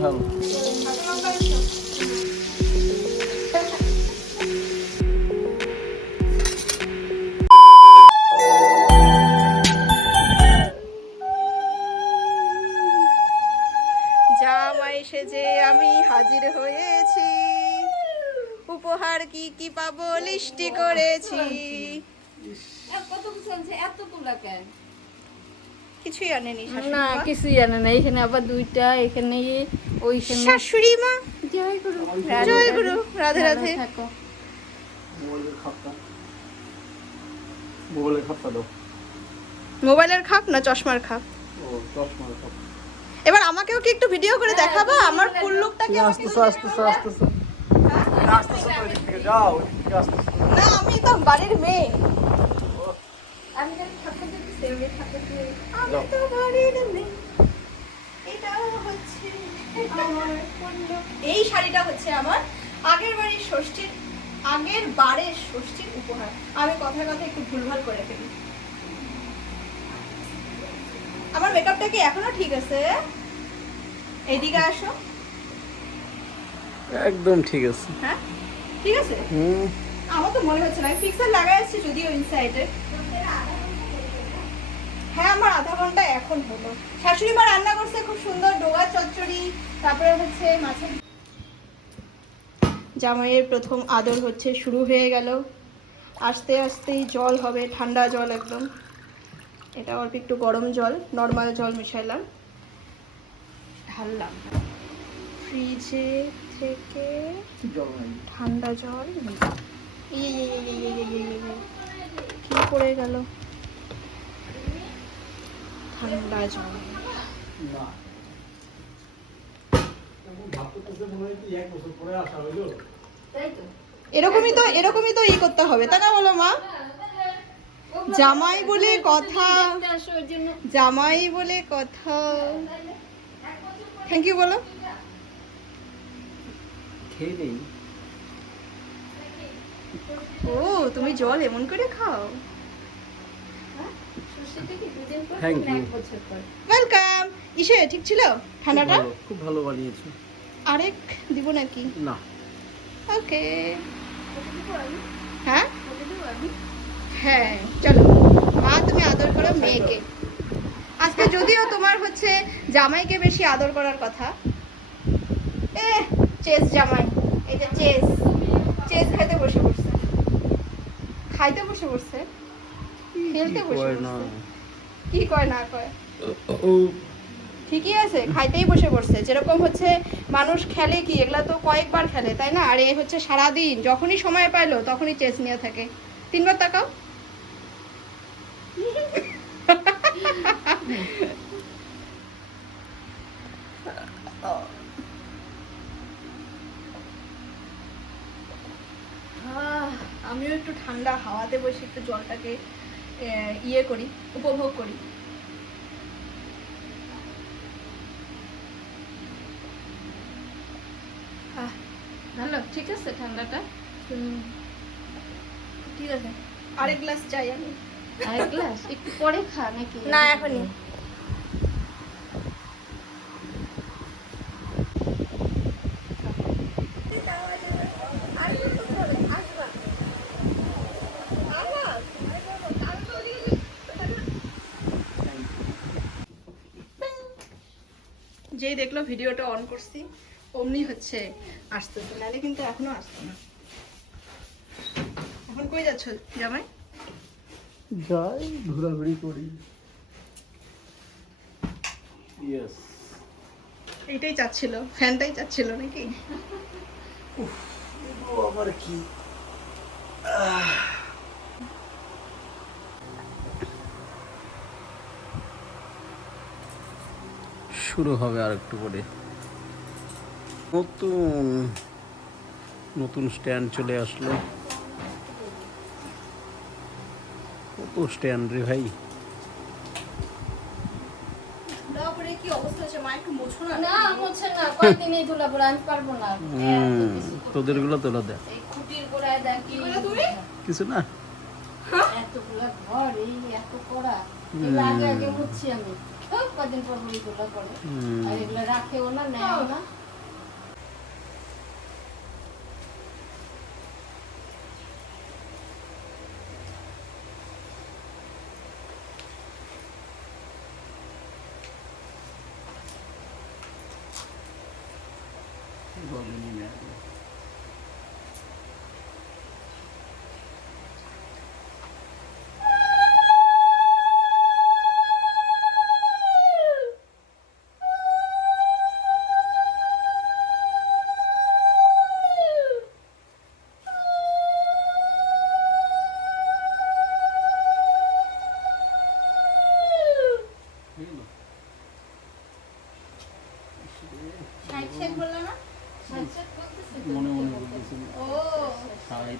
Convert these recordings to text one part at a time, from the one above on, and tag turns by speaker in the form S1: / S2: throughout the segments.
S1: কাঁঠাল
S2: জামাই সেজে আমি হাজির হয়েছি। উপহার কি কি পাবো লিস্টি করেছি।
S3: কত চলছে এত তুলা কেন?
S2: কিছুই আনেনি
S3: না কিছুই জানে না এখানে আবার দুইটা এখানে ওইখানে
S2: শাশুড়ি মা?
S3: জয় গুরু।
S2: জয় গুরু রাধে রাধে
S3: থাকো।
S1: মোবাইলের খাপটা। দাও।
S2: মোবাইলের খাপ না চশমার খাপ?
S1: ও চশমার খাপ।
S2: এবার আমাকেও কি একটু ভিডিও করে দেখাবা? আমার ফুল লুকটা কি
S1: তুমি
S2: আমাকে
S1: আসতেছো আসতেছো আসতেছো। আসতেছো তো ওইদিক থেকে যাও ওইদিক
S2: না আমি তো বাড়ির মেয়ে।
S3: আমি
S2: আমি হচ্ছে আমার এই শাড়িটা হচ্ছে আমার আগের বাড়ির ষষ্ঠীর আগের বারের ষষ্ঠীর উপহার। আমি কথায় কথা একটু ভুলভাল করে ফেলি। আমার মেকআপটা কি এখনও ঠিক আছে? এদিকে আসো।
S1: একদম ঠিক আছে।
S2: হ্যাঁ ঠিক আছে?
S1: হুম।
S2: আমার তো মনে হচ্ছে না। ফিক্সার লাগাই আসছি যদিও ইনসাইডে হ্যাঁ আমার আধা ঘণ্টা এখন হলো শাশুড়ি মা রান্না করছে খুব সুন্দর ডোগা চচ্চড়ি তারপরে হচ্ছে মাছের জামাইয়ের প্রথম আদর হচ্ছে শুরু হয়ে গেল আস্তে আস্তেই জল হবে ঠান্ডা জল একদম এটা অল্প একটু গরম জল নর্মাল জল মিশাইলাম ঢাললাম ফ্রিজে থেকে ঠান্ডা জল। ইয়ে, ইয়ে, ইয়ে, ইয়ে, ইয়ে, ইয়ে, ইয়ে, ইয়ে। কি পড়ে গেল
S3: তো।
S2: এরকমই তো এরকমই তো ই করতে হবে তাই না বলো মা? জামাই বলে কথা। জামাই বলে কথা। থ্যাংক ইউ বলো। ও তুমি জল এমন করে খাও? ওয়েলকাম ইসে ঠিক ছিল ঠান্ডাটা?
S1: খুব ভালো বানিয়েছো।
S2: আরেক দিব নাকি?
S1: না।
S2: ওকে। হ্যাঁ? হ্যাঁ চলো। মা তুমি আদর করো মেয়েকে। আজকে যদিও তোমার হচ্ছে জামাইকে বেশি আদর করার কথা। এ চেস জামাই। এই যে চেস। চেস খাইতে বসে পড়ছে। খাইতে বসে পড়ছে। খেলতে বসে কি কয় না কয়? ঠিকই আছে খাইতেই বসে পড়ছে যেরকম হচ্ছে মানুষ খেলে কি এগুলা তো কয়েকবার খেলে তাই না? আর এ হচ্ছে সারাদিন যখনই সময় পাইলো তখনই চেস নিয়ে থাকে। তিনবার তাকাও। আমিও একটু ঠান্ডা হাওয়াতে বসে একটু জলটাকে ইয়ে করি উপভোগ করি।
S3: ভালো ঠিক আছে ঠান্ডাটা?
S2: হুম, ঠিক আছে। আরেক গ্লাস চাই আমি।
S3: আরেক গ্লাস? একটু পরে খা নাকি?
S2: না এখনই। যেই দেখল ভিডিওটা অন করছি অমনি হচ্ছে আসতেছে নাহলে কিন্তু এখনও আসতো না। এখন কই যাচ্ছ জামাই?
S1: যাই ঘোরাঘুরি করি। ইয়েস
S2: এইটাই চাচ্ছিল ফ্যানটাই চাচ্ছিল নাকি?
S1: ও আবার কি? শুরু হবে আর একটু পরে। নতুন নতুন স্ট্যান্ড চলে আসলো। কত স্ট্যান্ড রে ভাই। তোদেরগুলো তোলা দেখ।
S3: এই খুঁটির গোড়ায় দেখ
S2: কি বলে তুমি?
S1: কিছু না?
S3: এতগুলা ঘর এই এত করা আগে আগে মুছছি আমি। কদিন পর এগুলো করে আর এগুলো রাখেও না নেয়ও না।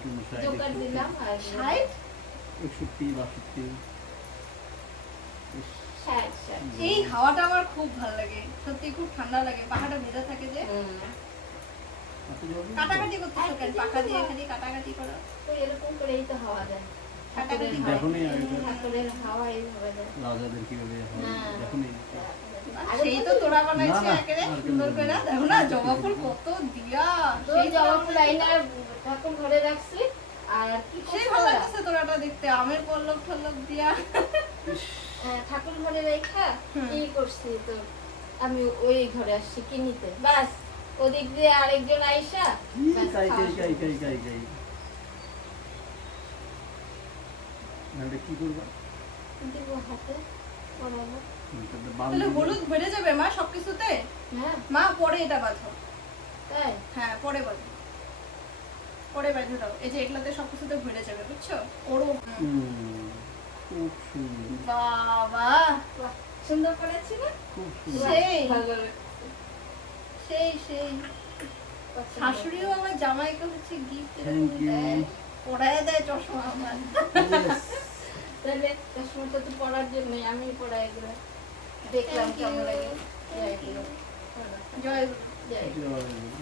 S2: ষাট
S1: উনষাট
S3: জোগাড় দিলাম আর
S2: ষাট
S1: একষট্টি বাষট্টি।
S3: ষাট ষাট
S2: এই হাওয়াটা আমার খুব ভালো লাগে সত্যি খুব ঠান্ডা লাগে পাহাড়টা ভেজা থাকে যে। কাটাকাটি করতেছো কেন? পাখা দিয়ে খালি কাটাকাটি করো।
S3: তো এরকম করেই তো হাওয়া
S2: কাটাকাটি।
S1: দেখো নি
S3: ঠাকুরের হাওয়া এইভাবে দেয়
S1: রাজাদের কীভাবে হয়?
S3: হ্যাঁ।
S1: দেখো নি
S2: সেই তো তোরা বানাইছে একেবারে সুন্দর করে। দেখো না জবা ফুল কত দিয়া। সেই
S3: জবা ফুল আইনা ঠাকুর ঘরে রাখছি। আর কি
S2: সেই ভালো
S3: ওরা?
S2: লাগতেছে তোরাটা দেখতে আমের পল্লব টল্লব দিয়া।
S3: ঠাকুর ঘরে রেখা কি করছি তো? আমি ওই ঘরে আসছি কিনিতে। বাস ওদিক দিয়ে আরেকজন আইসা
S1: কি করবা?
S3: দিব হাতে।
S2: তাহলে হলুদ বেড়ে যাবে মা সবকিছুতে?
S3: হ্যাঁ।
S2: মা পরে এটা বাঁধো।
S3: তাই?
S2: হ্যাঁ পরে বাঁধো। পরে বেঁধে দাও এই যে এগুলাতে সবকিছুতে ভরে যাবে বুঝছ? ওরও
S1: সুন্দর।
S2: বাবা
S3: সুন্দর করেছি না
S2: সেই। সেই সেই। শাশুড়িও আমার জামাইকে হচ্ছে গিফট দেয় পড়ায় দেয় চশমা আমার.
S3: তাহলে চশমাটা তো পরার জন্যই আমি পড়াই এগুলো দেখলাম
S2: Thank
S3: কেমন
S2: you.
S3: লাগে জয় গুরু।
S2: জয়
S3: জয় গুরু।
S1: জয় গুরু।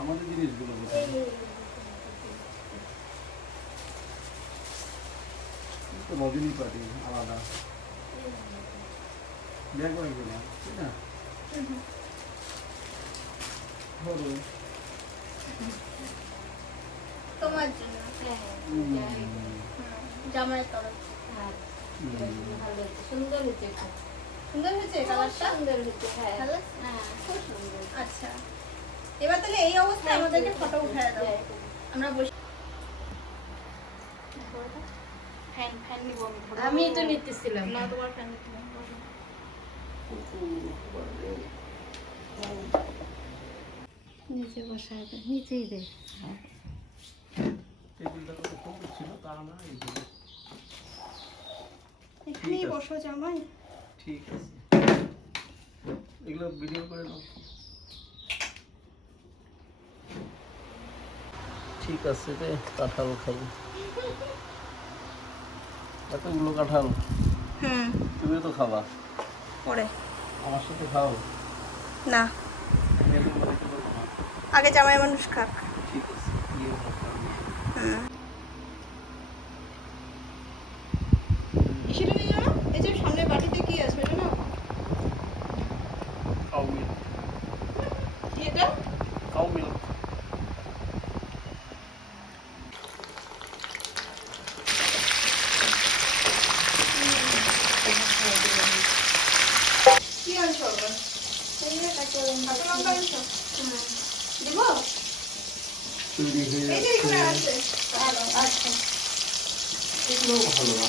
S1: আমাদের জিনিসগুলো
S3: এই,
S1: কোথায়?
S3: এই,
S1: তো রজনী পার্টি আলাদা দেখো এগুলো ঠিক না ধরো
S2: তোমার জন্য
S3: হ্যাঁ,
S1: হুম,
S3: জয় গুরু।
S2: হুম, জামাইয়ের তরফ
S3: হ্যাঁ,
S1: হুম।
S3: ভালো হয়েছে, সুন্দর হয়েছে
S2: সুন্দর হয়েছে কালারটা?
S3: সুন্দর হয়েছে, হ্যাঁ। হ্যাঁ, খুব সুন্দর।
S2: আচ্ছা। এবার তাহলে এই অবস্থায় আমাদেরকে ফটো উঠায় দাও। আমরা বসে। ফ্যান ফ্যান নিব আমি
S3: তো নিতেছিলাম।
S2: না তোমার ফ্যান নিতে
S3: নিচে বসায় নিচেই দে।
S1: টেবিলটা কত সুন্দর ছিল তা না এই যে।
S2: এখানেই বসো জামাই।
S1: ঠিক আছে। এগুলো ভিডিও করে নাও। ঠিক আছে রে কাঁঠাল খাই এতগুলো কাঁঠাল।
S2: হুম
S1: তুমিও তো খাবা।
S2: পরে।
S1: আমার সাথে খাও।
S2: না। আগে জামাই মানুষ খাক
S1: ঠিক আছে ইয়ে
S2: হুম সেটা নিয়ে যাও। এই যে বাটিতে কি আছে এটা না
S1: খাও
S2: কি এটা?
S1: খাও মিল
S2: কি আনছো আবার? কাঁচা লঙ্কা আনছো? দিব? এই যে এখানে আছে। ভালো আচ্ছা।
S1: এগুলো ভালো না।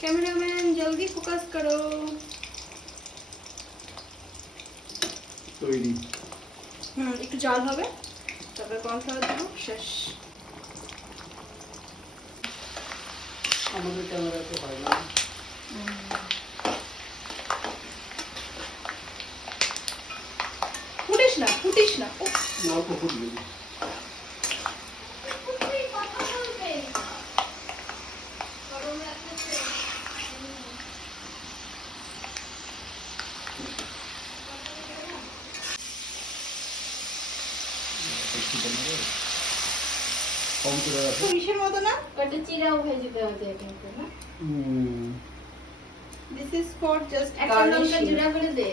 S2: कैमरामैन जल्दी फोकस करो
S1: তৈরি।
S2: হুম একটু জল হবে। তারপরে কর্নফ্লাওয়ার দেবো শেষ।
S1: আমাদের ক্যামেরাতে হয় না।
S2: ফুটিস না ফুটিস না।
S1: ও অল্প ফুটবে কম করে রাখো।
S2: সরিষের মতো না?
S3: ওটা চিরাও ভেজে দেওয়া যায় কিন্তু না?
S2: দিস ইজ ফর জাস্ট
S3: একটা লঙ্কা জুড়া করে দে।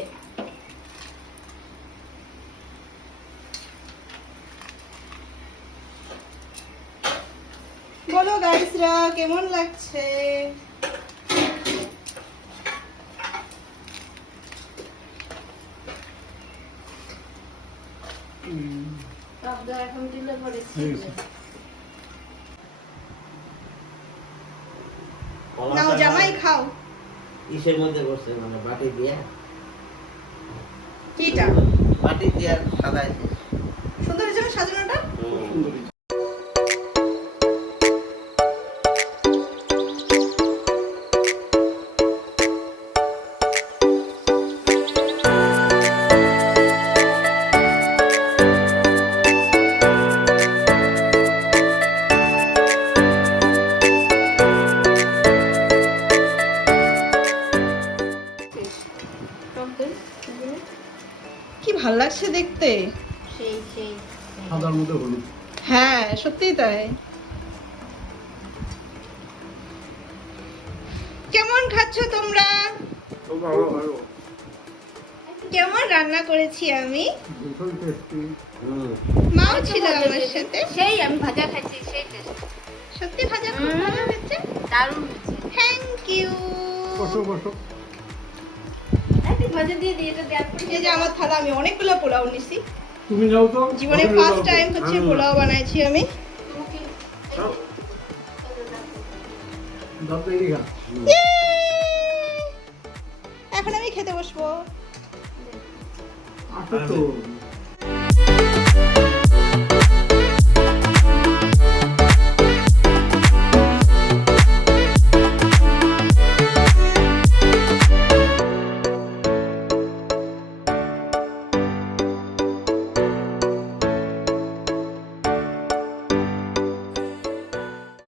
S2: বলো গাইসরা কেমন লাগছে?
S3: দই এখন দিলে পরে
S2: নাও জামাই খাও।
S4: কিসের মধ্যে করছে মানে বাটি দিয়া।
S2: কিটা?
S4: বাটি দিয়া সাজাইছে।
S2: সুন্দর না সাজানোটা? ভালো লাগছে দেখতে?
S3: সেই সেই
S1: সাদার মধ্যে হলুদ।
S2: হ্যাঁ সত্যিই তাই। কেমন খাচ্ছ তোমরা?
S1: খুব ভালো ভালো
S2: কেমন রান্না করেছি আমি?
S1: ভীষণ টেস্টি
S4: হুম।
S2: মাও ছিল আমার সাথে।
S3: সেই আমি ভাজা খাচ্ছি সেই
S2: সত্যি ভাজা খুব ভালো হয়েছে?
S3: দারুণ হয়েছে।
S2: থ্যাংক ইউ
S1: বসো বসো।
S3: ভাজা দিয়ে দিয়ে এটা
S2: এই যে আমার থালা আমি অনেকগুলো পোলাও নিছি।
S1: তুমি যাও তো।
S2: জীবনে ফার্স্ট টাইম হচ্ছে পোলাও বানাইছি আমি।
S1: খা।
S2: এখন আমি খেতে বসবো।